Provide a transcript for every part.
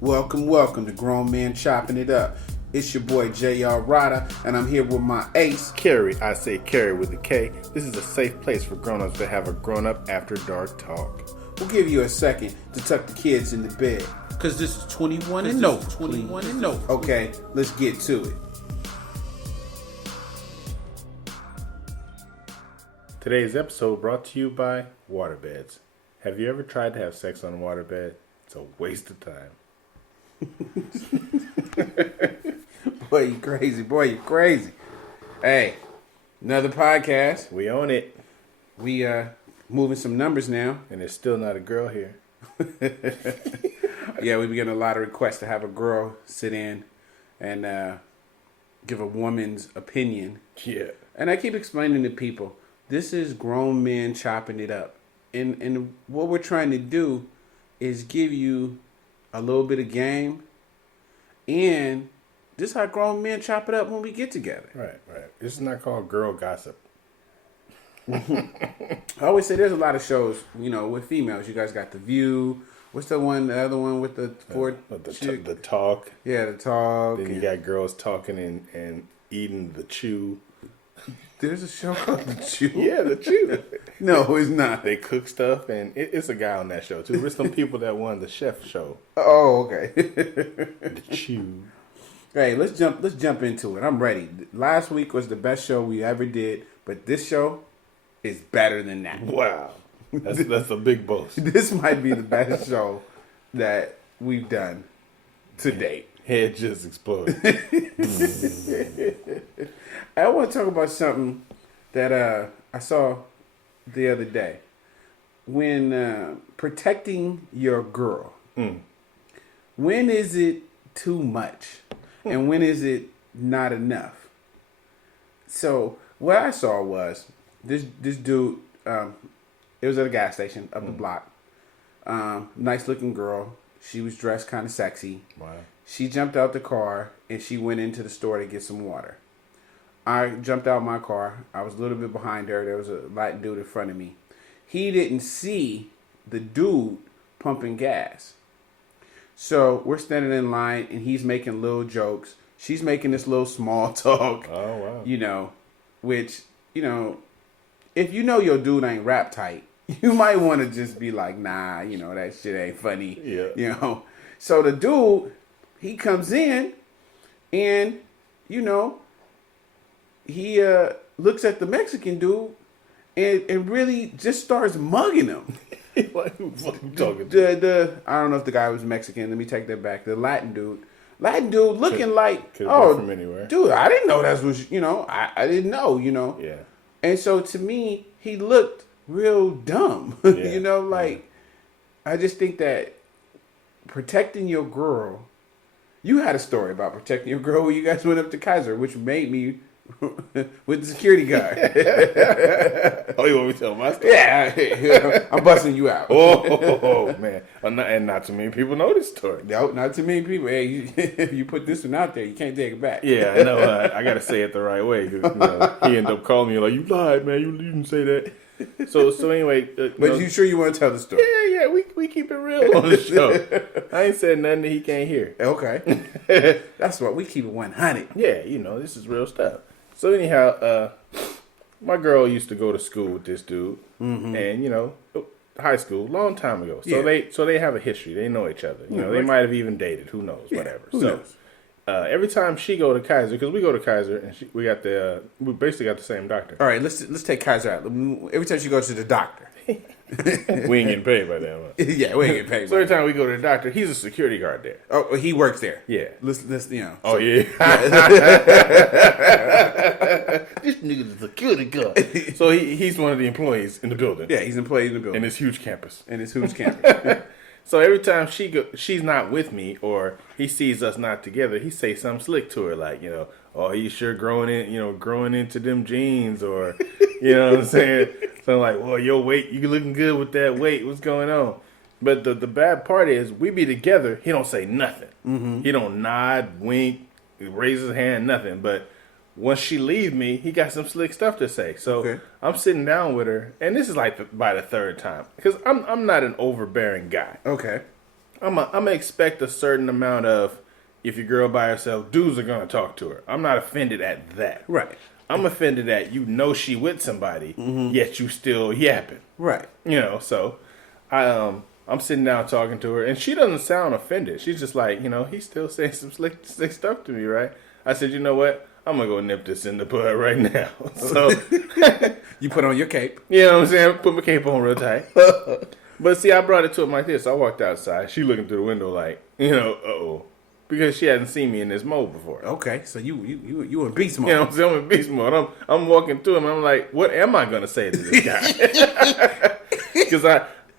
Welcome to Grown Men Chopping It Up. It's your boy J.R. Rydha, and I'm here with my ace, Kerry Witta K. This is a safe place for grown-ups to have a grown-up after dark talk. We'll give you a second to tuck the kids into bed, because this is 21 and no. 21 and no. Okay, let's get to it. Today's episode brought to you by waterbeds. Have you ever tried to have sex on a waterbed? It's a waste of time. Boy, you crazy. Hey, another podcast. We own it. We moving some numbers now. And there's still not a girl here. Yeah, we've been getting a lot of requests to have a girl sit in and give a woman's opinion. Yeah. And I keep explaining to people, this is grown men chopping it up. And what we're trying to do is give you a little bit of game. And this is how grown men chop it up when we get together. Right. This is not called girl gossip. I always say there's a lot of shows, with females. You guys got The View. What's the other one with the the talk. Yeah, The Talk. Then you got girls talking and eating the chew. There's a show called The Chew. Yeah, The Chew. No, it's not. They cook stuff, and it's a guy on that show, too. There's some people that won the chef show. Oh, okay. The Chew. Hey, let's jump into it. I'm ready. Last week was the best show we ever did, but this show is better than that. Wow. That's a big boast. This might be the best show that we've done to date. Head just exploded. I want to talk about something that I saw the other day. When protecting your girl, when is it too much? And when is it not enough? So what I saw was this dude, it was at a gas station up the block. Nice looking girl. She was dressed kind of sexy. Wow. She jumped out the car and she went into the store to get some water. I jumped out my car. I was a little bit behind her. There was a Latin dude in front of me. He didn't see the dude pumping gas. So we're standing in line and he's making little jokes. She's making this little small talk. Oh, wow. Which, if you know your dude ain't rap tight, you might want to just be like, nah, that shit ain't funny. Yeah. So the dude, he comes in and, he looks at the Mexican dude and really just starts mugging him. What you talking to? I don't know if the guy was Mexican. Let me take that back. The Latin dude looking like, could have been from anywhere. Dude, I didn't know that was, I didn't know, Yeah. And so to me, he looked real dumb. Yeah. I just think that protecting your girl, you had a story about protecting your girl when you guys went up to Kaiser, which made me with the security guard. Oh, you want me to tell my story? Yeah. I'm busting you out. Oh man. And not too many people know this story. No, not too many people. Hey, if you put this one out there, you can't take it back. Yeah, I know. I got to say it the right way. 'Cause, he ended up calling me like, you lied, man. You didn't say that. So anyway. But you sure you want to tell the story? Yeah. We keep it real on the show. I ain't said nothing that he can't hear. Okay. That's what we keep it 100. Yeah, this is real stuff. So anyhow, my girl used to go to school with this dude, and high school, long time ago. So they have a history. They know each other. They might have even dated. Who knows? Whatever. Who knows? Every time she go to Kaiser, because we go to Kaiser, and we basically got the same doctor. All right, let's take Kaiser out. Every time she goes to the doctor. We ain't getting paid by them. Huh? Yeah, we ain't getting paid. So every time we go to the doctor, he's a security guard there. Oh, he works there. Yeah. Let's Oh, yeah. This nigga's a security guard. So he's one of the employees in the building. Yeah, he's an employee in the building. In this huge campus. So every time she's not with me, or he sees us not together, he say something slick to her, like, oh, he's sure growing into them jeans, or, what I'm saying? So I'm like, well, your weight, you looking good with that weight. What's going on? But the bad part is, we be together, he don't say nothing. Mm-hmm. He don't nod, wink, raise his hand, nothing. But once she leave me, he got some slick stuff to say. So I'm sitting down with her, and this is like by the third time, because I'm not an overbearing guy. Okay. I'm gonna expect a certain amount of, if your girl by herself, dudes are gonna talk to her. I'm not offended at that. Right. I'm offended at she with somebody, yet you still yapping. Right. So I'm sitting down talking to her, and she doesn't sound offended. She's just like, he's still saying some slick stuff to me, right? I said, you know what? I'm gonna go nip this in the bud right now. So you put on your cape. You know what I'm saying? Put my cape on real tight. But see, I brought it to him like this. I walked outside. She looking through the window like, uh-oh. Because she hadn't seen me in this mode before. Okay, so you in beast mode. You know what I'm saying? I'm in beast mode. I'm walking through him. I'm like, what am I going to say to this guy? Because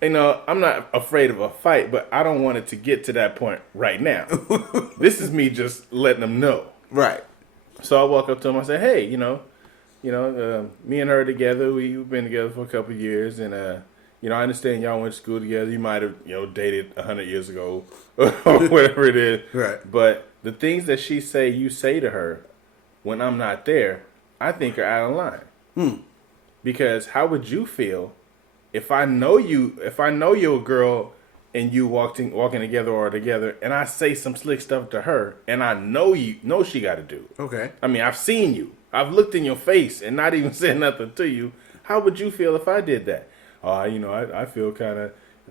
I'm not afraid of a fight, but I don't want it to get to that point right now. This is me just letting them know. Right. So I walk up to him. I say, hey, me and her together. We've been together for a couple of years, and I understand y'all went to school together. You might have, dated 100 years ago or whatever it is. Right. But the things that you say to her when I'm not there, I think are out of line. Because how would you feel if I know you're a girl and you walking together or together, and I say some slick stuff to her, and I know she got to do it. Okay. I mean, I've seen you. I've looked in your face and not even said nothing to you. How would you feel if I did that? I feel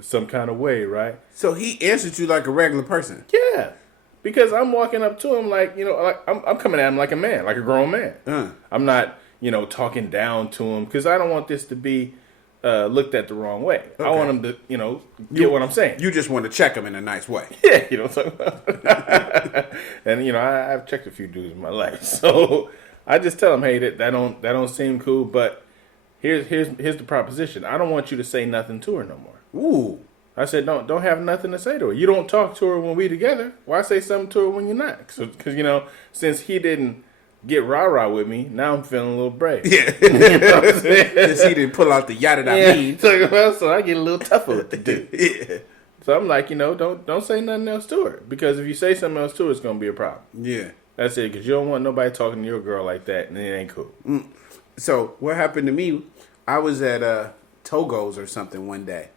some kind of way, right? So he answered you like a regular person. Yeah, because I'm walking up to him like I'm coming at him like a man, like a grown man. I'm not talking down to him because I don't want this to be looked at the wrong way. Okay. I want him to get what I'm saying. You just want to check him in a nice way. Yeah, you know what I'm talking about. And I've checked a few dudes in my life, so I just tell him, hey, that don't seem cool, but. Here's the proposition. I don't want you to say nothing to her no more. Ooh. I said, don't have nothing to say to her. You don't talk to her when we together. Why say something to her when you're not? Because, since he didn't get rah-rah with me, now I'm feeling a little brave. Yeah. Since he didn't pull out the yada that mean. So I get a little tougher with the dude. Yeah. So I'm like, don't say nothing else to her. Because if you say something else to her, it's going to be a problem. Yeah. That's it. Because you don't want nobody talking to your girl like that, and it ain't cool. So what happened to me, I was at Togo's or something one day.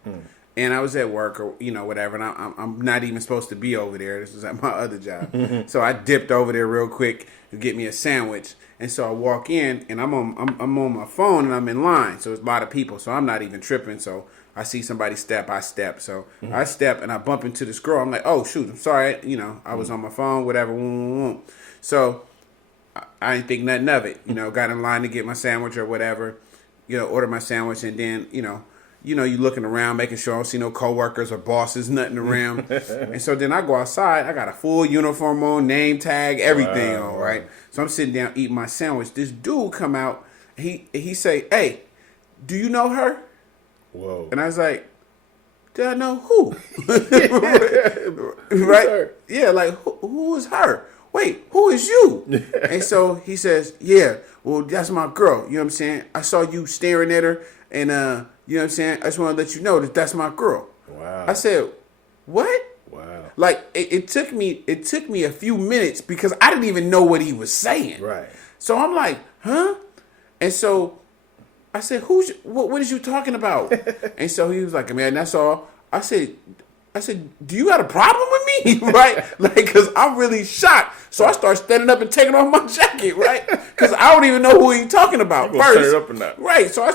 And I was at work or, whatever. And I'm not even supposed to be over there. This was at my other job. So I dipped over there real quick to get me a sandwich. And so I walk in and I'm on my phone and I'm in line. So it's a lot of people. So I'm not even tripping. So I see somebody step, I step. So I step and I bump into this girl. I'm like, oh, shoot, I'm sorry. I was on my phone, whatever. So I didn't think nothing of it. Got in line to get my sandwich or whatever. Order my sandwich, and then, you looking around, making sure I don't see no coworkers or bosses, nothing around. And so then I go outside. I got a full uniform on, name tag, everything on, right? So I'm sitting down eating my sandwich. This dude come out. He say, hey, do you know her? Whoa. And I was like, did I know who? Right? Yeah, like, who is her? Wait, who is you? And so he says, yeah, well, that's my girl. You know what I'm saying? I saw you staring at her, and, you know what I'm saying? I just want to let you know that that's my girl. Wow. I said, what? Wow. Like, it took me a few minutes because I didn't even know what he was saying. Right. So I'm like, huh? And so I said, what is you talking about? And so he was like, man, that's all. I said, do you got a problem with me? Right? Like, because I'm really shocked. So I start standing up and taking off my jacket, right? Because I don't even know who he's talking about first. Turn it up or not. Right. So I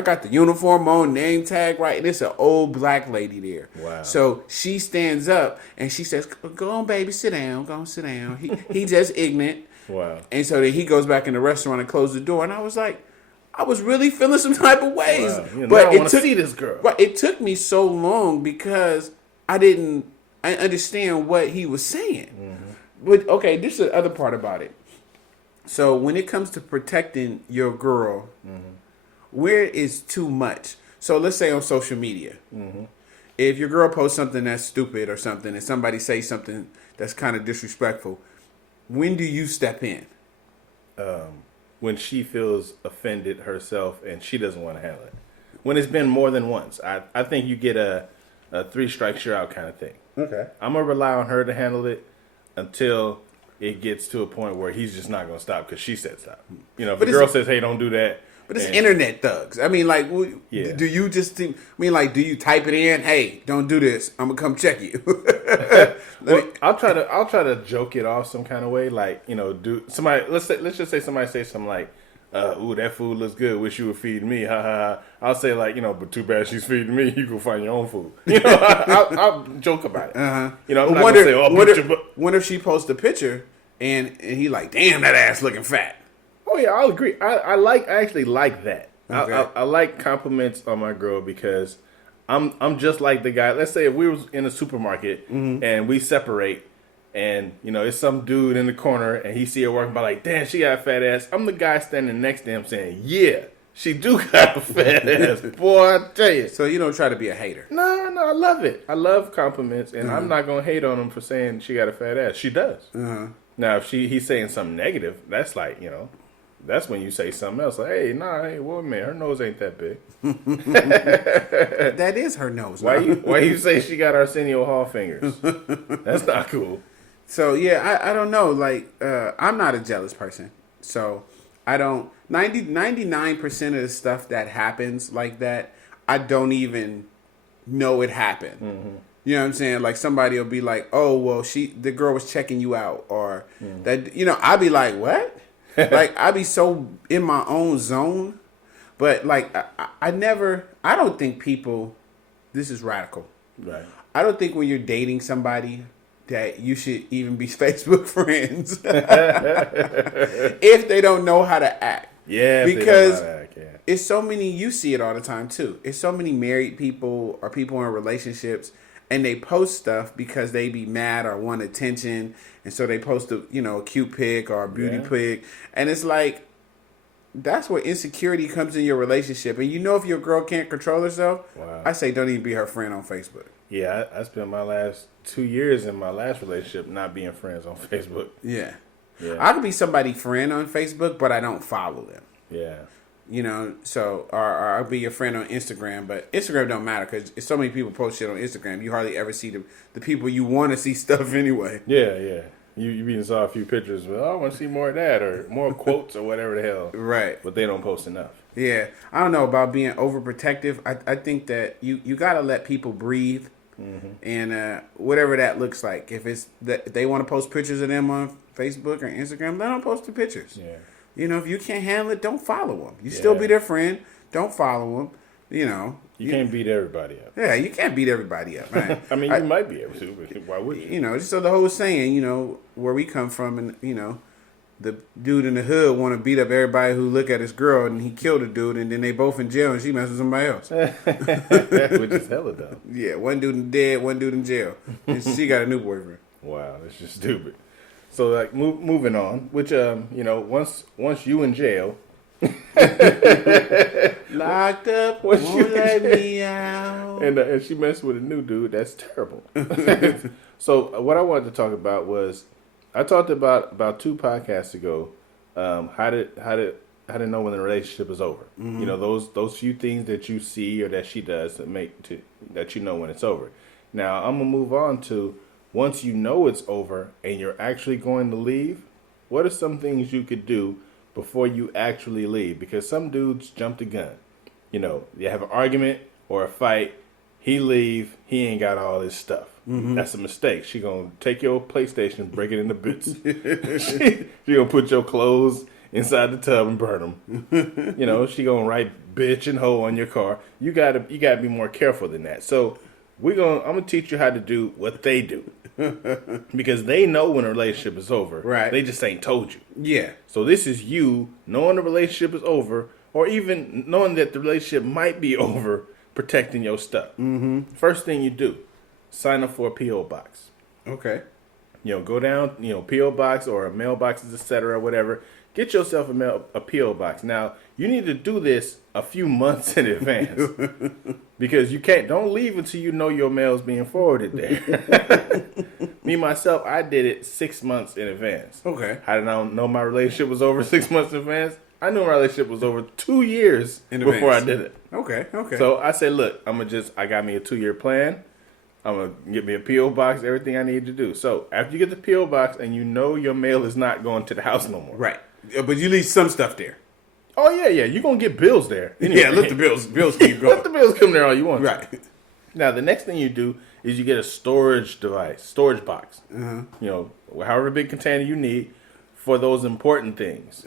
got the uniform on, name tag, right? And it's an old black lady there. Wow. So she stands up and she says, go on, baby, sit down. Go on, sit down. He just ignorant. Wow. And so then he goes back in the restaurant and closes the door. And I was like, I was really feeling some type of ways. Wow. But I want to see this girl. Right, it took me so long because I didn't understand what he was saying. Mm-hmm. But okay, this is the other part about it. So when it comes to protecting your girl, where is too much? So let's say on social media, if your girl posts something that's stupid or something, and somebody says something that's kind of disrespectful, when do you step in? When she feels offended herself and she doesn't want to handle it. When it's been more than once. I think you get a 3 strikes you're out kind of thing. Okay. I'm going to rely on her to handle it until it gets to a point where he's just not going to stop because she said stop. If the girl says, hey, don't do that, But it's internet thugs. I mean, like, do you just think? I mean, like, do you type it in? Hey, don't do this. I'm gonna come check you. Well, I'll try to joke it off some kind of way. Like, do somebody? Let's just say somebody say something like, "Ooh, that food looks good. Wish you were feeding me." Ha ha ha. I'll say like, but too bad she's feeding me. You go find your own food. I'll joke about it. I'm not gonna say, what if she posts a picture and he like, damn, that ass looking fat. Oh yeah, I'll agree. I actually like that. Okay. I like compliments on my girl because I'm just like the guy. Let's say if we was in a supermarket and we separate, and it's some dude in the corner and he see her walking by like, damn, she got a fat ass. I'm the guy standing next to him saying, yeah, she do got a fat ass. Boy, I tell you. So you don't try to be a hater. No, I love it. I love compliments, and I'm not gonna hate on him for saying she got a fat ass. She does. Now if he's saying something negative, that's like that's when you say something else. Like, hey, well, man, her nose ain't that big. That is her nose. Why you say she got Arsenio Hall fingers? That's not cool. So, yeah, I don't know. Like, I'm not a jealous person. So, I don't... 99% of the stuff that happens like that, I don't even know it happened. You know what I'm saying? Like, somebody will be like, oh, well, the girl was checking you out. Or, that I'll be like, what? Like, I be so in my own zone. But, like, I don't think people, this is radical. Right. I don't think when you're dating somebody that you should even be Facebook friends. If they don't know how to act. Yeah, because it's so many, you see it all the time too. It's so many married people or people in relationships and they post stuff because they be mad or want attention. And so they post a cute pic or a beauty pic. And it's like, that's where insecurity comes in your relationship. And if your girl can't control herself, I say don't even be her friend on Facebook. Yeah, I spent my last 2 years in my last relationship not being friends on Facebook. Yeah. I could be somebody's friend on Facebook, but I don't follow them. Yeah. So, or I'll be your friend on Instagram, but Instagram don't matter because so many people post shit on Instagram. You hardly ever see the people you want to see stuff anyway. Yeah. You even saw a few pictures, but I want to see more of that or more quotes or whatever the hell. Right. But they don't post enough. Yeah. I don't know about being overprotective. I think that you got to let people breathe. And whatever that looks like. If it's that they want to post pictures of them on Facebook or Instagram, let them post the pictures. Yeah. If you can't handle it, don't follow them. You still be their friend. Don't follow them. You can't beat everybody up. Yeah, you can't beat everybody up, man. I mean, you might be able to, but why would you? Just so the whole saying, where we come from, and the dude in the hood want to beat up everybody who look at his girl, and he killed a dude, and then they both in jail, and she messed with somebody else. Which is hella dumb. Yeah, one dude dead, one dude in jail, and she got a new boyfriend. Wow, that's just stupid. So, like, moving on, which once you in jail, locked up, won't let me out, and she messed with a new dude. That's terrible. So, what I wanted to talk about was. I talked about 2 podcasts ago, how to know when the relationship is over. Those few things that you see or that she does that that you know when it's over. Now I'm gonna move on to once you know it's over and you're actually going to leave. What are some things you could do before you actually leave? Because some dudes jump the gun. You have an argument or a fight. He leave. He ain't got all his stuff. That's a mistake. She gonna take your PlayStation, break it into bits. she gonna put your clothes inside the tub and burn them. She gonna write bitch and hoe on your car. You gotta be more careful than that. So I'm gonna teach you how to do what they do because they know when a relationship is over. Right. They just ain't told you. Yeah. So this is you knowing the relationship is over, or even knowing that the relationship might be over, protecting your stuff. First thing you do. Sign up for a P.O. box. Okay. Go down, P.O. box or mailboxes, etc., whatever. Get yourself a P.O. box. Now, you need to do this a few months in advance because don't leave until you know your mail is being forwarded there. Me, myself, I did it 6 months in advance. Okay. How did I know my relationship was over 6 months in advance? I knew my relationship was over 2 years before I did it. Okay. So I said, look, I got me a 2-year plan. I'm going to get me a P.O. box, everything I need to do. So after you get the P.O. box and you know your mail is not going to the house no more. Right. But you leave some stuff there. Oh yeah, you're gonna get bills there. Anyway. Yeah, let the bills keep going. Let the bills come there all you want. Right. Now the next thing you do is you get a storage box. You know, however big container you need for those important things.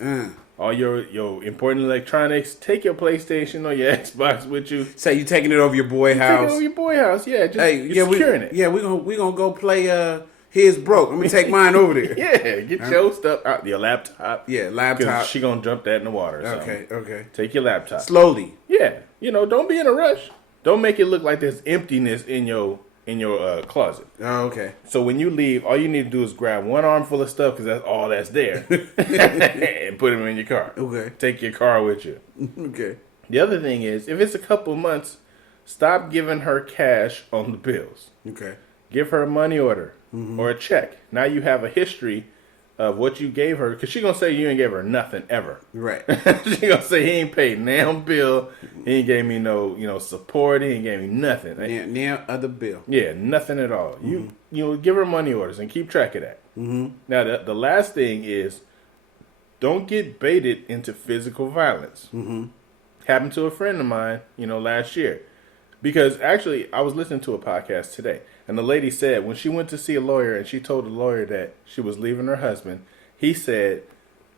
All your important electronics. Take your PlayStation or your Xbox with you. Say you taking it over your boy house. Take it over your boy house. Yeah, just securing it. Yeah, we gonna go play. His broke. I'm gonna take mine over there. Yeah, get your stuff out. Your laptop. Yeah, laptop. She gonna dump that in the water. Or Okay. Take your laptop slowly. Yeah, don't be in a rush. Don't make it look like there's emptiness in your closet. Oh, okay. So when you leave, all you need to do is grab one armful of stuff because that's all that's there, and put them in your car. Okay. Take your car with you. Okay. The other thing is, if it's a couple months, stop giving her cash on the bills. Okay. Give her a money order or a check. Now you have a history of what you gave her, because she's going to say you ain't gave her nothing ever. Right. She's going to say he ain't paid now bill. He ain't gave me no support. He ain't gave me nothing. Now other bill. Yeah, nothing at all. You give her money orders and keep track of that. Now the last thing is, don't get baited into physical violence. Happened to a friend of mine, last year. Because actually, I was listening to a podcast today, and the lady said when she went to see a lawyer and she told the lawyer that she was leaving her husband, he said,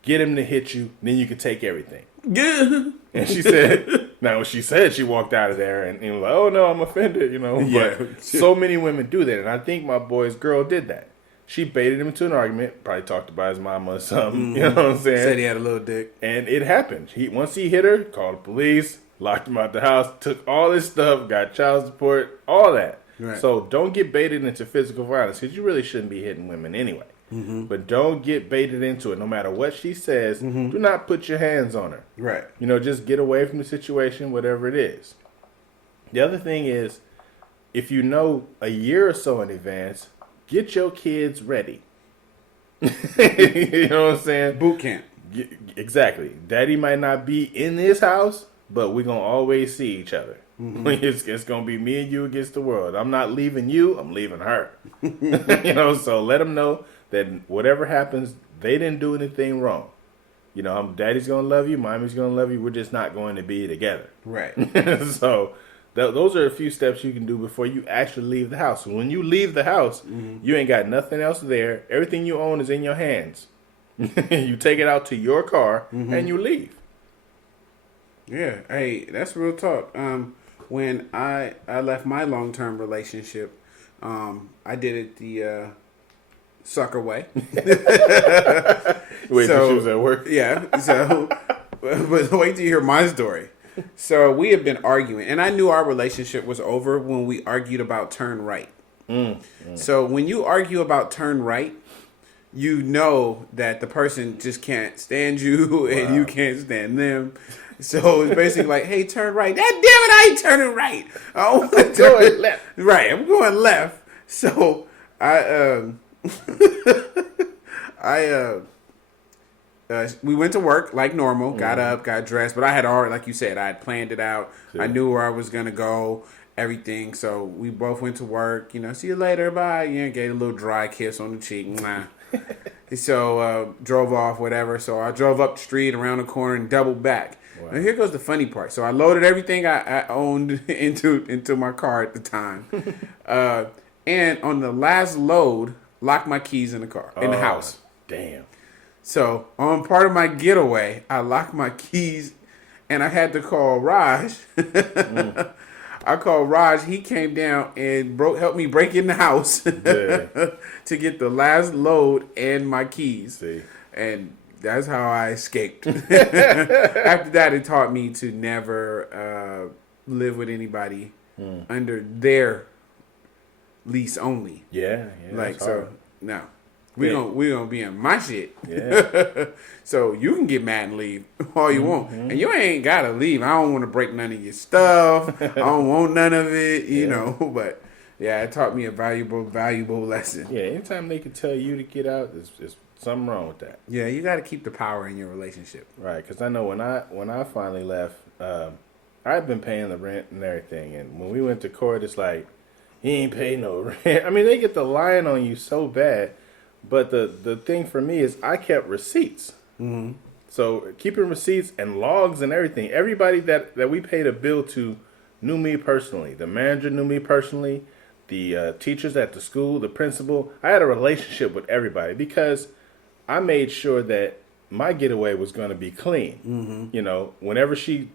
get him to hit you, then you can take everything. Yeah. And she said, now when she said, she walked out of there and was like, oh no, I'm offended, Yeah. But so many women do that, and I think my boy's girl did that. She baited him into an argument, probably talked about his mama or something, you know what I'm saying? Said he had a little dick. And it happened. Once he hit her, called the police, locked him out the house, took all his stuff, got child support, all that. Right. So don't get baited into physical violence, because you really shouldn't be hitting women anyway. But don't get baited into it. No matter what she says, do not put your hands on her. Right. Just get away from the situation, whatever it is. The other thing is, if you know a year or so in advance, get your kids ready. You know what I'm saying? Boot camp. Exactly. Daddy might not be in this house, but we're going to always see each other. It's going to be me and you against the world. I'm not leaving you. I'm leaving her. So let them know that whatever happens, they didn't do anything wrong. Daddy's going to love you. Mommy's going to love you. We're just not going to be together. Right. So those are a few steps you can do before you actually leave the house. When you leave the house, you ain't got nothing else there. Everything you own is in your hands. You take it out to your car and you leave. Yeah. Hey, that's real talk. When I left my long-term relationship, I did it the sucker way. Wait, so, she was at work? Yeah. So, but wait till you hear my story. So we had been arguing, and I knew our relationship was over when we argued about turn right. So when you argue about turn right, you know that the person just can't stand you, and you can't stand them. So it's basically like, hey, turn right. That damn it, I ain't turning right. Oh, I'm going left. Right, I'm going left. So we went to work like normal, got up, got dressed, but I had already, like you said, I had planned it out. Yeah. I knew where I was going to go, everything. So we both went to work, see you later, bye. Gave a little dry kiss on the cheek. Mwah. So drove off, whatever. So I drove up the street, around the corner, and doubled back. Wow. And here goes the funny part. So I loaded everything I owned into my car at the time. And on the last load, locked my keys in the car, in the house. Damn. So on part of my getaway, I locked my keys, and I had to call Raj. I called Raj. He came down and helped me break in the house to get the last load and my keys. See. And that's how I escaped. After that, it taught me to never live with anybody under their lease only. Yeah. Like, so, no. We gonna be in my shit. Yeah. So you can get mad and leave all you want. And you ain't gotta leave. I don't want to break none of your stuff. I don't want none of it, you know. But yeah, it taught me a valuable lesson. Yeah, anytime they can tell you to get out, there's something wrong with that. Yeah, you gotta keep the power in your relationship. Right, because I know when I finally left, I've been paying the rent and everything, and when we went to court, it's like, he ain't paid no rent. I mean, they get the lying on you so bad. But the thing for me is I kept receipts. So keeping receipts and logs and everything. Everybody that we paid a bill to knew me personally. The manager knew me personally. The teachers at the school, the principal. I had a relationship with everybody because I made sure that my getaway was going to be clean. Mm-hmm. You know, whenever she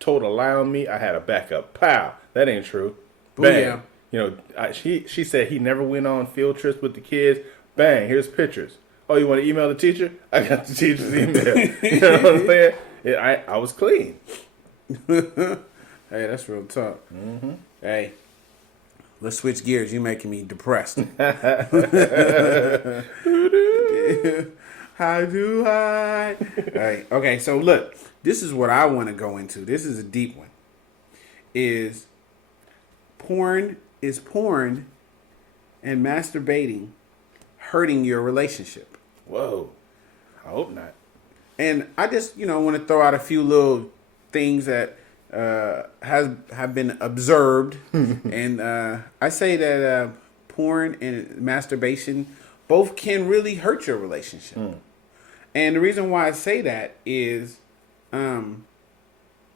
told a lie on me, I had a backup. Pow, that ain't true. Bang. Yeah. You know, she said he never went on field trips with the kids. Bang, here's pictures. Oh, you want to email the teacher? I got the teacher's email. You know what I'm saying? I was clean. Hey, that's real talk. Mm-hmm. Hey, let's switch gears. You're making me depressed. How do I? All right. Okay, so look, this is what I want to go into. This is a deep one. Is porn and masturbating hurting your relationship? Whoa. I hope not. And I just, want to throw out a few little things that have been observed. And I say that porn and masturbation both can really hurt your relationship. And the reason why I say that is, I'm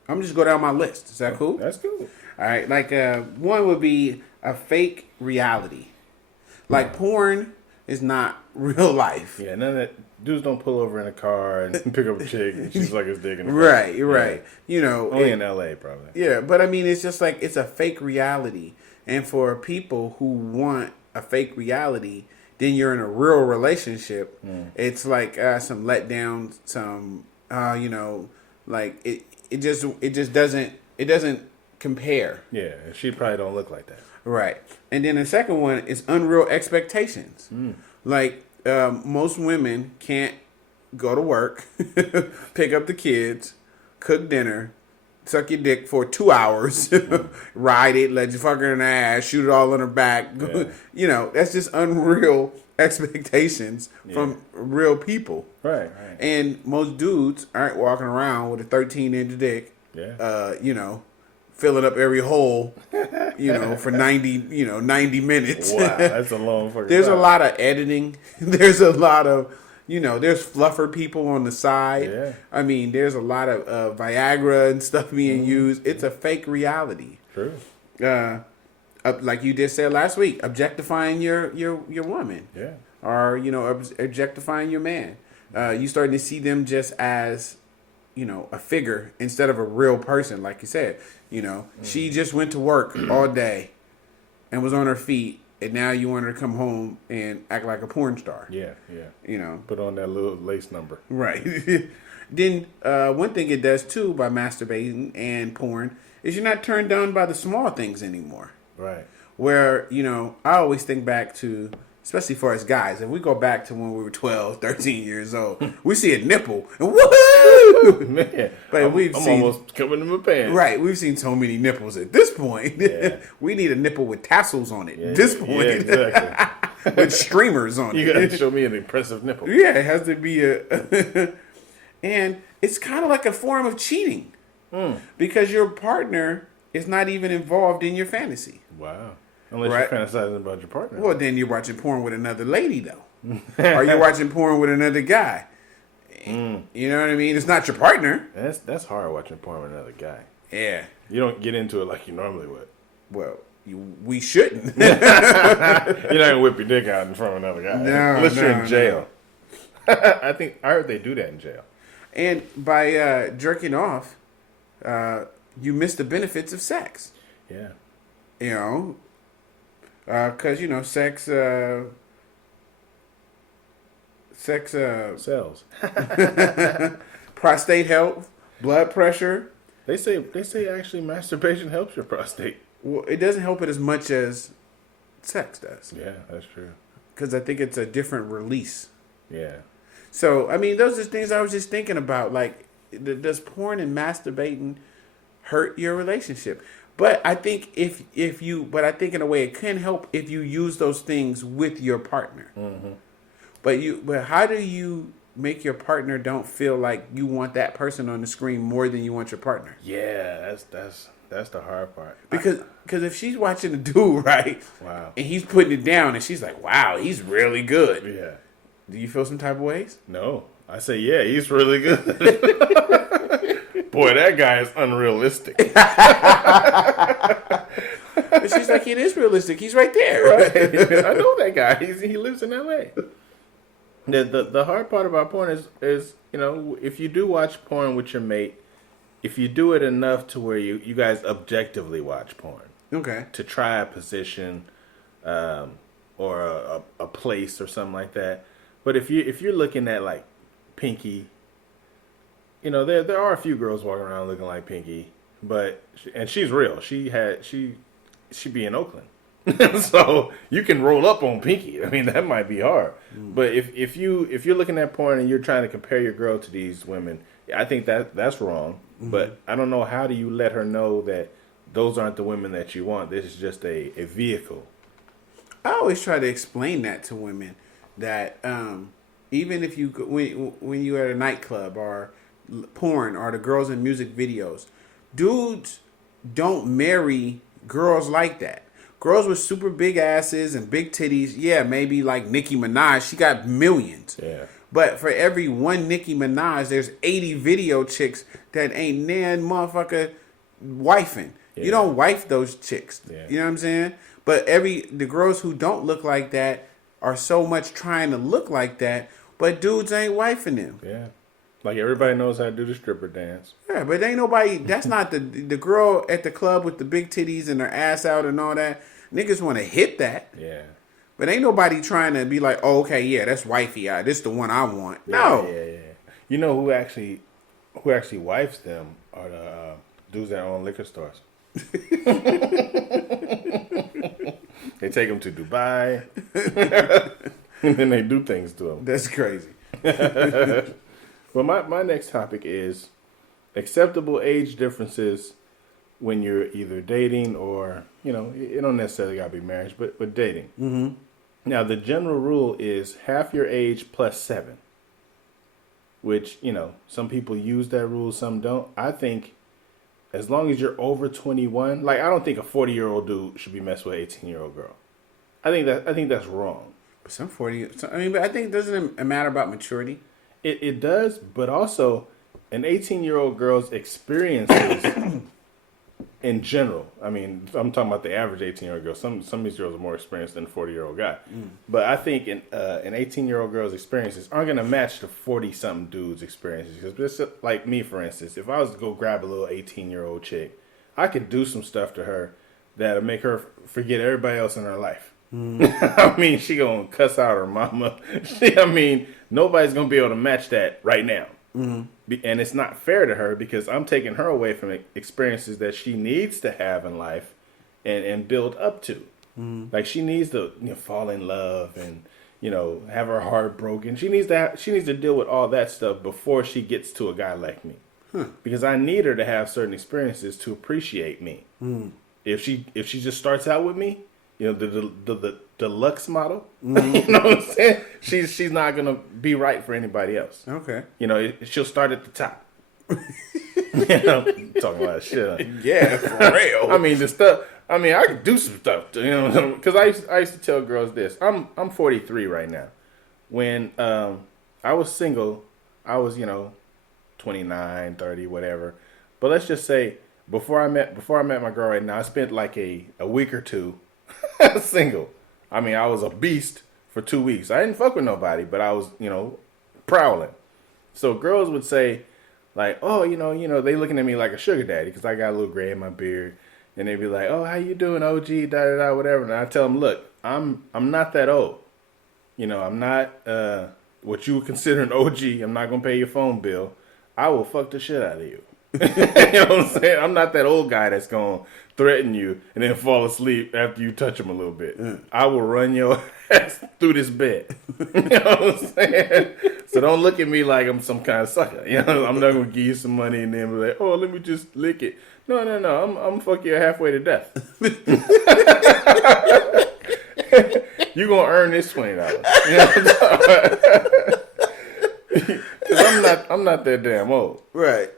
just go down my list. Is that cool? That's cool. All right. Like one would be a fake reality. Like porn is not real life. Yeah, none of that. Dudes don't pull over in a car and pick up a chick and she's like his dick in the car. Right. Yeah. Only in LA, probably. Yeah, but I mean, it's just like it's a fake reality. And for people who want a fake reality, then you're in a real relationship. It's like some letdown, some like it just doesn't compare. Yeah, and she probably don't look like that. Right. And then the second one is unreal expectations. Like most women can't go to work, pick up the kids, cook dinner, suck your dick for 2 hours, ride it, let you fuck her in the ass, shoot it all in her back. Yeah. That's just unreal expectations from real people. Right. And most dudes aren't walking around with a 13-inch dick. Yeah. Filling up every hole, for 90 minutes. Wow, that's a long fucking There's time. a lot of editing. There's a lot of, there's fluffer people on the side. Yeah. I mean, there's a lot of Viagra and stuff being used. It's a fake reality. True. Like you just said last week, objectifying your woman. Yeah. Or, objectifying your man. You starting to see them just as, a figure instead of a real person, like you said. She just went to work all day and was on her feet, and now you want her to come home and act like a porn star. Yeah. Put on that little lace number. Right. Then one thing it does too by masturbating and porn is you're not turned on by the small things anymore. Right. Where, I always think back to, especially for us guys, if we go back to when we were 12, 13 years old, we see a nipple and woohoo! Man, but I'm almost coming to my pants. Right, we've seen so many nipples at this point. Yeah. We need a nipple with tassels on it at this point. Yeah, exactly. With streamers on it. You gotta show me an impressive nipple. Yeah, it has to be and it's kind of like a form of cheating. Because your partner is not even involved in your fantasy. Wow. Unless you're fantasizing about your partner. Well, then you're watching porn with another lady, though. Or you're watching porn with another guy. You know what I mean? It's not your partner. That's hard watching porn with another guy. Yeah. You don't get into it like you normally would. Well, we shouldn't. You're not going to whip your dick out in front of another guy. No, unless you're in jail. I heard they do that in jail. And by jerking off, you miss the benefits of sex. Yeah. Because, sex Cells. prostate health, blood pressure. They say actually masturbation helps your prostate. Well, it doesn't help it as much as sex does. Yeah, that's true. Because I think it's a different release. Yeah. So, I mean, those are things I was just thinking about. Like, does porn and masturbating hurt your relationship? But I think but I think in a way it can help if you use those things with your partner. Mm-hmm. But how do you make your partner don't feel like you want that person on the screen more than you want your partner? Yeah, that's the hard part. Because if she's watching the dude, right? Wow. And he's putting it down and she's like, wow, he's really good. Yeah. Do you feel some type of ways? No. I say, yeah, he's really good. Boy, that guy is unrealistic. But she's like, it is realistic. He's right there. Right? I know that guy. He lives in L.A. The hard part about porn is, you know, if you do watch porn with your mate, if you do it enough to where you guys objectively watch porn. Okay. To try a position or a place or something like that. But if you're looking at like Pinky, you know, there are a few girls walking around looking like Pinky, but and she's real. She be in Oakland. So you can roll up on Pinky. I mean, that might be hard. But if you're looking at porn and you're trying to compare your girl to these women, I think that's wrong. But I don't know, how do you let her know that those aren't the women that you want? This is just a vehicle. I always try to explain that to women, that even if you when you're at a nightclub or porn or the girls in music videos, dudes don't marry girls like that. Girls with super big asses and big titties, yeah, maybe like Nicki Minaj, she got millions. Yeah. But for every one Nicki Minaj, there's 80 video chicks that ain't nan motherfucker wifing. Yeah. You don't wife those chicks. Yeah. You know what I'm saying? But the girls who don't look like that are so much trying to look like that, but dudes ain't wifing them. Yeah. Like everybody knows how to do the stripper dance. Yeah, but ain't nobody, that's not the girl at the club with the big titties and her ass out and all that. Niggas want to hit that. Yeah. But ain't nobody trying to be like, oh, okay, yeah, that's wifey. This the one I want. Yeah, no. Yeah. You know who actually wifes them are the dudes that own liquor stores. They take them to Dubai. And then they do things to them. That's crazy. Well, my next topic is acceptable age differences when you're either dating or, you know, it don't necessarily got to be marriage, but dating. Mm-hmm. Now, the general rule is half your age plus 7, which, you know, some people use that rule, some don't. I think as long as you're over 21, like, I don't think a 40-year-old dude should be messing with an 18-year-old girl. I think that's wrong. But some 40, but I think, doesn't it matter about maturity? It does, but also an 18-year-old girl's experiences in general. I mean, I'm talking about the average 18-year-old girl. Some of these girls are more experienced than a 40-year-old guy. But I think an 18-year-old girl's experiences aren't going to match the 40-something dude's experiences. Because just like me, for instance, if I was to go grab a little 18-year-old chick, I could do some stuff to her that'll make her forget everybody else in her life. I mean, she gonna cuss out her mama. Nobody's gonna be able to match that right now. And it's not fair to her because I'm taking her away from experiences that she needs to have in life and build up to. Like, she needs to, you know, fall in love and, you know, have her heart broken. She needs to deal with all that stuff before she gets to a guy like me. Because I need her to have certain experiences to appreciate me. If she just starts out with me, you know, the deluxe model, you know what I'm saying? She's not going to be right for anybody else. Okay. You know, she'll start at the top. You know, talking about shit. Yeah, for real. I mean, I could do some stuff, you know, because I used to tell girls this. I'm 43 right now. When I was single, I was, you know, 29, 30, whatever. But let's just say before I met my girl right now, I spent like a week or two single. I mean, I was a beast for 2 weeks. I didn't fuck with nobody, but I was, you know, prowling. So girls would say, like, oh, you know, they looking at me like a sugar daddy because I got a little gray in my beard. And they'd be like, oh, how you doing, OG, da-da-da, whatever. And I tell them, look, I'm not that old. You know, I'm not what you would consider an OG. I'm not going to pay your phone bill. I will fuck the shit out of you. You know what I'm saying? I'm not that old guy that's going to threaten you and then fall asleep after you touch him a little bit. I will run your ass through this bed. You know what I'm saying? So don't look at me like I'm some kind of sucker. You know, I'm not going to give you some money and then be like, oh, let me just lick it. No. I'm going to fuck you halfway to death. You're going to earn this $20. You know? Because I'm not that damn old. Right.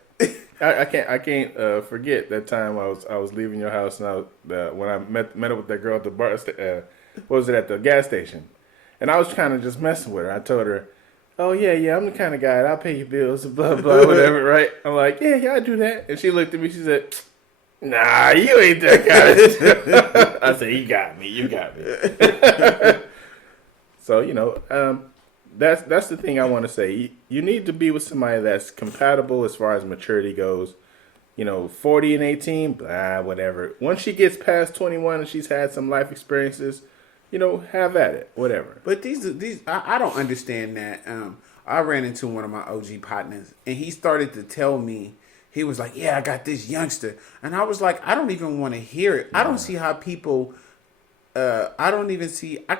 I can't forget that time I was leaving your house and when I met up with that girl at the bar. What was it, at the gas station? And I was kind of just messing with her. I told her, oh yeah, I'm the kind of guy. I'll pay your bills, blah blah, whatever, right? I'm like, yeah, I do that. And she looked at me. She said, nah, you ain't that kind of. I said, you got me. So that's the thing I want to say. You need to be with somebody that's compatible as far as maturity goes. 40 and 18, whatever. Once she gets past 21 and she's had some life experiences, have at it, whatever. But these I don't understand that. I ran into one of my OG partners, and he started to tell me, he was like, yeah, I got this youngster. And I was like, I don't even want to hear it. I don't see how people, I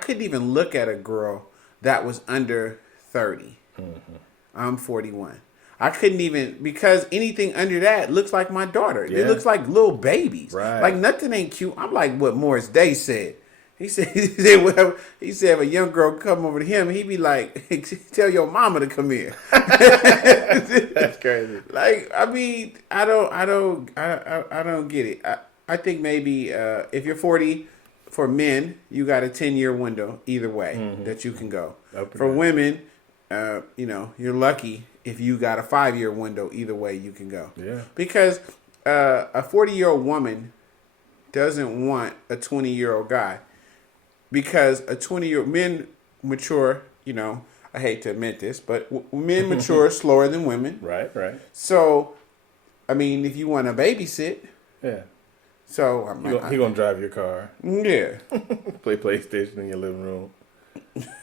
couldn't even look at a girl that was under 30. Mm-hmm. I'm 41. I couldn't even, because anything under that looks like my daughter. Yeah. It looks like little babies. Right. Like nothing ain't cute. I'm like what Morris Day said. He said if a young girl come over to him, he'd be like, tell your mama to come here. That's crazy. Like, I mean, I don't get it. I think maybe if you're 40, for men, you got a 10-year window either way that you can go. For women, you're lucky if you got a 5-year window either way you can go. Yeah. Because a 40-year-old woman doesn't want a 20-year-old guy. Because a 20-year-old men mature, I hate to admit this, but men mature slower than women. Right. So, I mean, if you want to babysit, yeah. So he gonna drive your car. Yeah. Play PlayStation in your living room.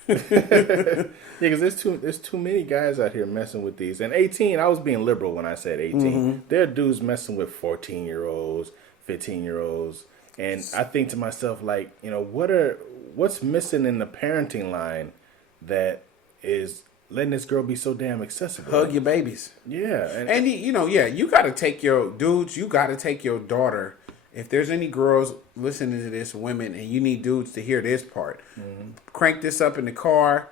Yeah, because there's too many guys out here messing with these. And 18, I was being liberal when I said 18. Mm-hmm. There are dudes messing with 14-year-olds, 15-year-olds. And I think to myself, like, what's missing in the parenting line that is letting this girl be so damn accessible? Hug your babies. Yeah. And you got to take your dudes, you got to take your daughter. If there's any girls listening to this, women, and you need dudes to hear this part, crank this up in the car.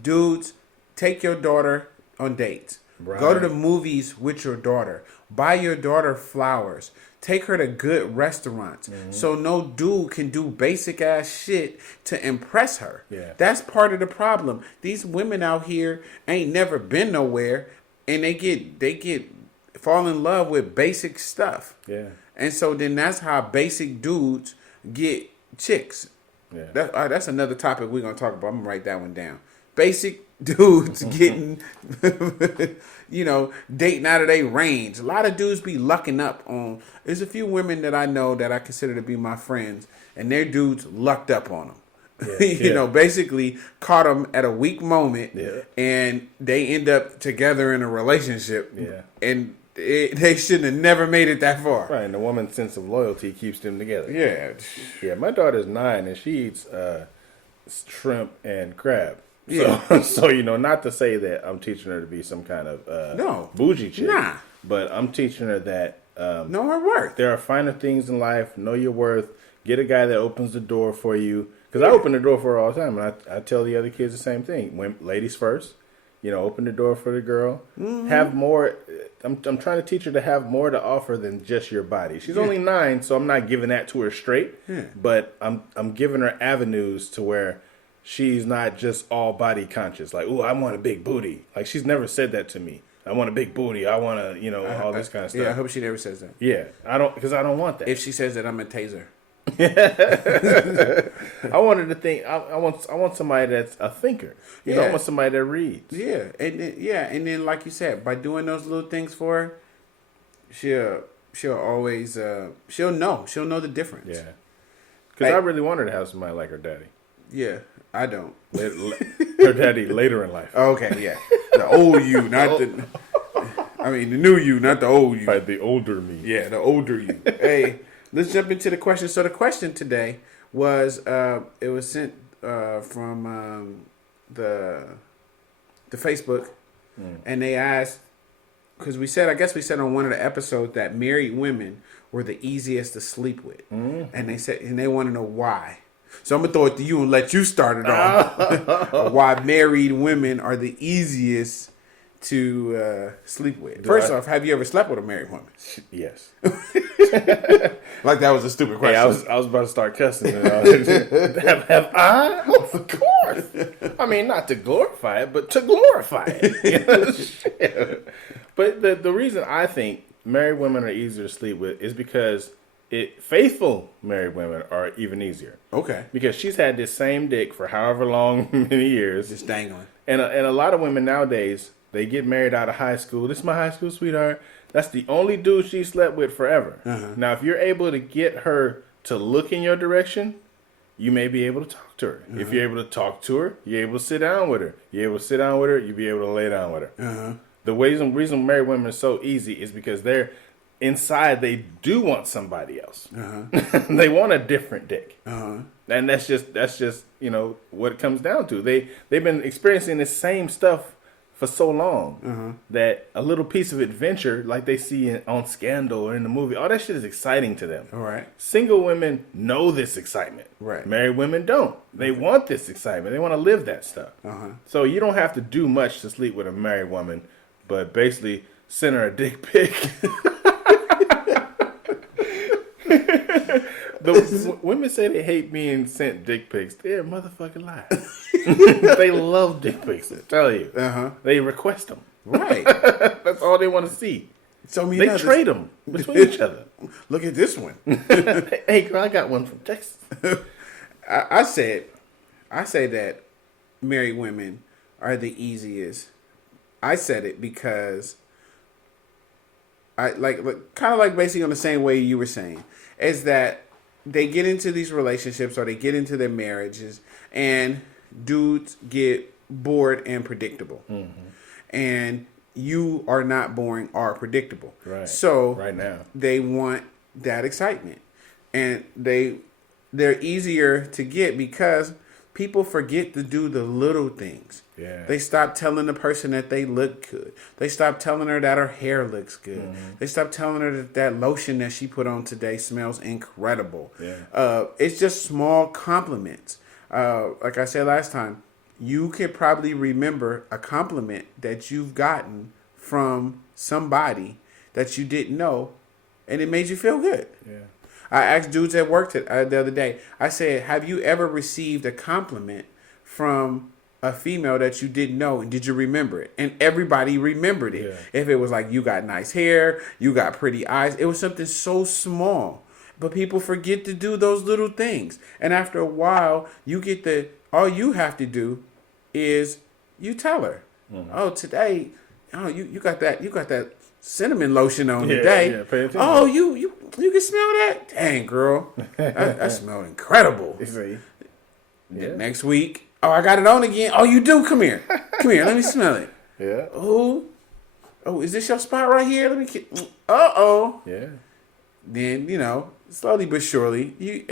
Dudes, take your daughter on dates. Right. Go to the movies with your daughter. Buy your daughter flowers. Take her to good restaurants. So no dude can do basic ass shit to impress her. Yeah. That's part of the problem. These women out here ain't never been nowhere, and they get fall in love with basic stuff. Yeah. And so then that's how basic dudes get chicks. Yeah. That's another topic we're going to talk about. I'm going to write that one down. Basic dudes getting, dating out of their range. A lot of dudes be lucking up on. There's a few women that I know that I consider to be my friends, and their dudes lucked up on them. Yeah. Basically caught them at a weak moment, and they end up together in a relationship. Yeah. And they shouldn't have never made it that far. Right, and the woman's sense of loyalty keeps them together. Yeah. Yeah, my daughter's 9, and she eats shrimp and crab. Yeah. So, not to say that I'm teaching her to be some kind of bougie chick. Nah. But I'm teaching her that know her worth. There are finer things in life. Know your worth. Get a guy that opens the door for you. Because I open the door for her all the time, and I tell the other kids the same thing. Ladies first. Open the door for the girl. Mm-hmm. Have more. I'm trying to teach her to have more to offer than just your body. She's only 9, so I'm not giving that to her straight. Yeah. But I'm giving her avenues to where she's not just all body conscious. Like, ooh, I want a big booty. Like, she's never said that to me. I want a big booty. I want to, all this kind of stuff. Yeah, I hope she never says that. Yeah, because I don't want that. If she says that, I'm a taser. I wanted to think. I want somebody that's a thinker. I want somebody that reads. Yeah, and then like you said, by doing those little things for her, she'll always she'll know the difference. Yeah, because I really want her to have somebody like her daddy. Yeah, I don't. Her daddy later in life. Okay, yeah, the old you, not the. I mean, the new you, not the old you. Right, the older me. Yeah, the older you. Hey. Let's jump into the question. So the question today was, it was sent from the Facebook, and they asked, because I guess we said on one of the episodes that married women were the easiest to sleep with, and they want to know why. So I'm gonna throw it to you and let you start it off. Why married women are the easiest to sleep with? First off, have you ever slept with a married woman? Yes. Like that was a stupid question. Hey, I was about to start cussing. Have I? Of course. I mean, not to glorify it, but to glorify it. But the reason I think married women are easier to sleep with is because faithful married women are even easier. Okay. Because she's had this same dick for however long, many years. Just dangling. And a lot of women nowadays, they get married out of high school. This is my high school sweetheart. That's the only dude she slept with forever. Uh-huh. Now, if you're able to get her to look in your direction, you may be able to talk to her. Uh-huh. If you're able to talk to her, you're able to sit down with her. You're able to sit down with her, you'll be able to lay down with her. Uh-huh. The reason married women are so easy is because they're inside, they do want somebody else. Uh-huh. They want a different dick. Uh-huh. And that's just what it comes down to. They've been experiencing the same stuff for so long that a little piece of adventure, like they see on Scandal or in the movie, all that shit is exciting to them. All right. Single women know this excitement. Right. Married women don't. They want this excitement. They want to live that stuff. So you don't have to do much to sleep with a married woman, but basically send her a dick pic. Women say they hate being sent dick pics. They're motherfucking lies. They love dick pics, I tell you. They request them. Right. That's all they want to see. So they trade them between each other. Look at this one. Hey, girl, I got one from Texas. I say that married women are the easiest. I said it because I kind of like basically on the same way you were saying, is that they get into these relationships or they get into their marriages and dudes get bored and predictable. Mm-hmm. And you are not boring or predictable. Right. So right now they want that excitement. And they're easier to get because people forget to do the little things. Yeah. They stop telling the person that they look good. They stop telling her that her hair looks good. Mm-hmm. They stop telling her that lotion that she put on today smells incredible. Yeah. It's just small compliments. Like I said last time, you could probably remember a compliment that you've gotten from somebody that you didn't know, and it made you feel good. Yeah. I asked dudes at work the other day, I said, have you ever received a compliment from a female that you didn't know, and did you remember it? And everybody remembered it. Yeah. If it was like, you got nice hair, you got pretty eyes, it was something so small. But people forget to do those little things. And after a while, all you have to do is you tell her, oh, today, you got that cinnamon lotion on today. Yeah, pay attention. Oh, you can smell that? Dang, girl. That smelled incredible. You see? Yeah. Next week, oh, I got it on again. Oh, you do? Come here. Let me smell it. Yeah. Oh, is this your spot right here? Let me uh-oh. Yeah. Then, slowly but surely, you're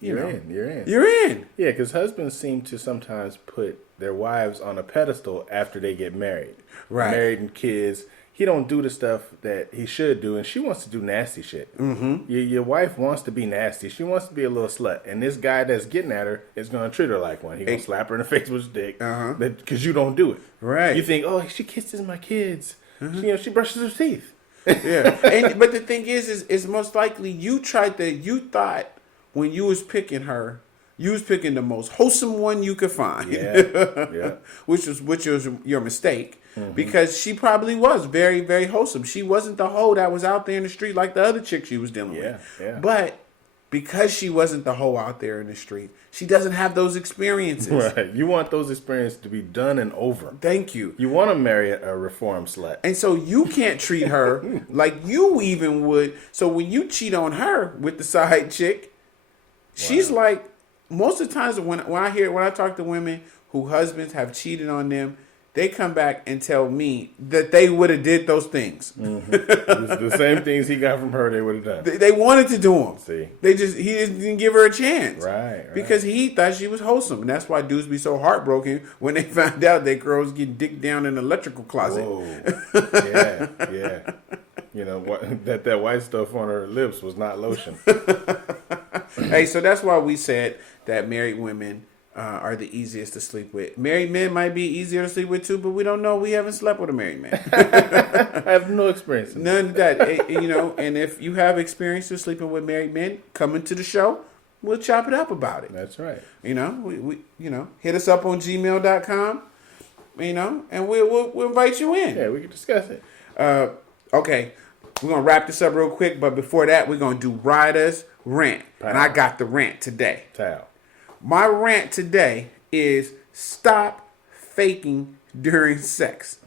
in. Yeah, because husbands seem to sometimes put their wives on a pedestal after they get married. Right. Married and kids. He don't do the stuff that he should do, and she wants to do nasty shit. Mm-hmm. Your wife wants to be nasty. She wants to be a little slut, and this guy that's getting at her is going to treat her like one. He's going to slap her in the face with his dick because you don't do it. Right. You think, oh, she kisses my kids. Mm-hmm. She brushes her teeth. Yeah. But the thing is most likely you thought when you was picking her, you was picking the most wholesome one you could find. Yeah. which was your mistake. Mm-hmm. Because she probably was very, very wholesome. She wasn't the hoe that was out there in the street like the other chick she was dealing with. Yeah. But because she wasn't the hoe out there in the street, she doesn't have those experiences. Right. You want those experiences to be done and over. Thank you. You want to marry a reformed slut. And so you can't treat her like you even would. So when you cheat on her with the side chick, she's like, most of the times when I talk to women who husbands have cheated on them, they come back and tell me that they would have did those things. Mm-hmm. The same things he got from her, they would have done. They wanted to do them. See, he didn't give her a chance. Right. Because he thought she was wholesome, and that's why dudes be so heartbroken when they find out that girls get dicked down in an electrical closet. Whoa. Yeah. That white stuff on her lips was not lotion. Hey, so that's why we said that married women are the easiest to sleep with. Married men might be easier to sleep with too, but we don't know. We haven't slept with a married man. I have no experience. None of that. You know, and if you have experience with sleeping with married men, come into the show. We'll chop it up about it. That's right. You know, we hit us up on gmail.com, you know, and we'll invite you in. Yeah, we can discuss it. Okay, we're going to wrap this up real quick, but before that, we're going to do Rydha's rant. Pow. And I got the rant today. Towel. My rant today is stop faking during sex.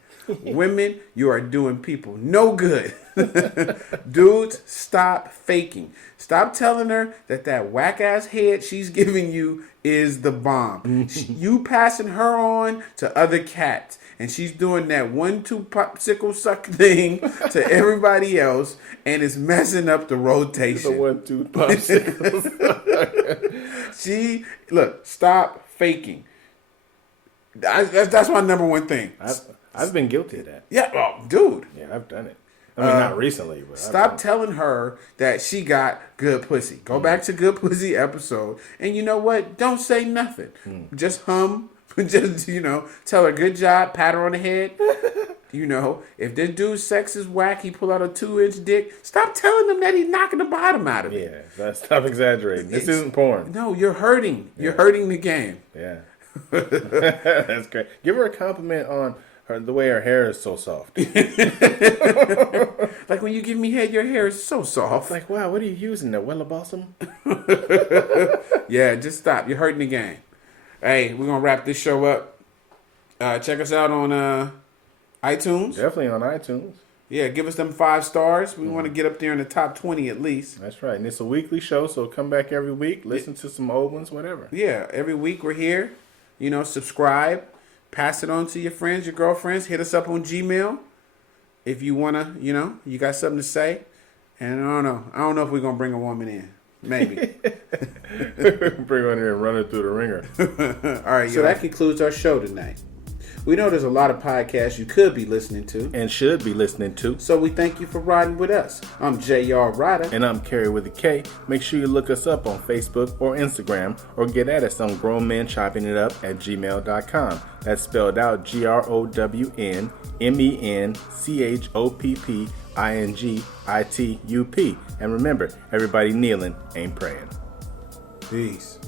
Women, you are doing people no good. Dudes, stop faking. Stop telling her that whack-ass head she's giving you is the bomb. You passing her on to other cats. And she's doing that 1-2 popsicle suck thing to everybody else. And it's messing up the rotation. The 1-2 popsicle. Look, stop faking. That's my number one thing. I've been guilty of that. Yeah, oh, dude. Yeah, I've done it. I mean, not recently, but stop telling her that she got good pussy. Go back to good pussy episode, and you know what? Don't say nothing. Just hum. Just tell her good job. Pat her on the head. If this dude's sex is whack, he pull out a 2-inch dick. Stop telling him that he's knocking the bottom out of it. Yeah, stop exaggerating. This isn't porn. No, you're hurting. You're hurting the game. Yeah, that's great. Give her a compliment on the way her hair is so soft. Like when you give me head, your hair is so soft. Like, wow, what are you using? The Wella Balsam? Yeah, just stop. You're hurting the game. Hey, we're going to wrap this show up. Check us out on iTunes. Definitely on iTunes. Yeah, give us them 5 stars. We want to get up there in the top 20 at least. That's right. And it's a weekly show, so come back every week. Listen to some old ones, whatever. Yeah, every week we're here. Subscribe. Pass it on to your friends, your girlfriends. Hit us up on Gmail if you want to, you got something to say. And I don't know if we're going to bring a woman in. Maybe. Bring her in here and run her through the ringer. All right, so that concludes our show tonight. We know there's a lot of podcasts you could be listening to. And should be listening to. So we thank you for riding with us. I'm J.R. Rydha. And I'm Kerry Witta K. Make sure you look us up on Facebook or Instagram or get at us on grownmenchoppingitup@gmail.com. That's spelled out GROWNMENCHOPPINGITUP. And remember, everybody kneeling ain't praying. Peace.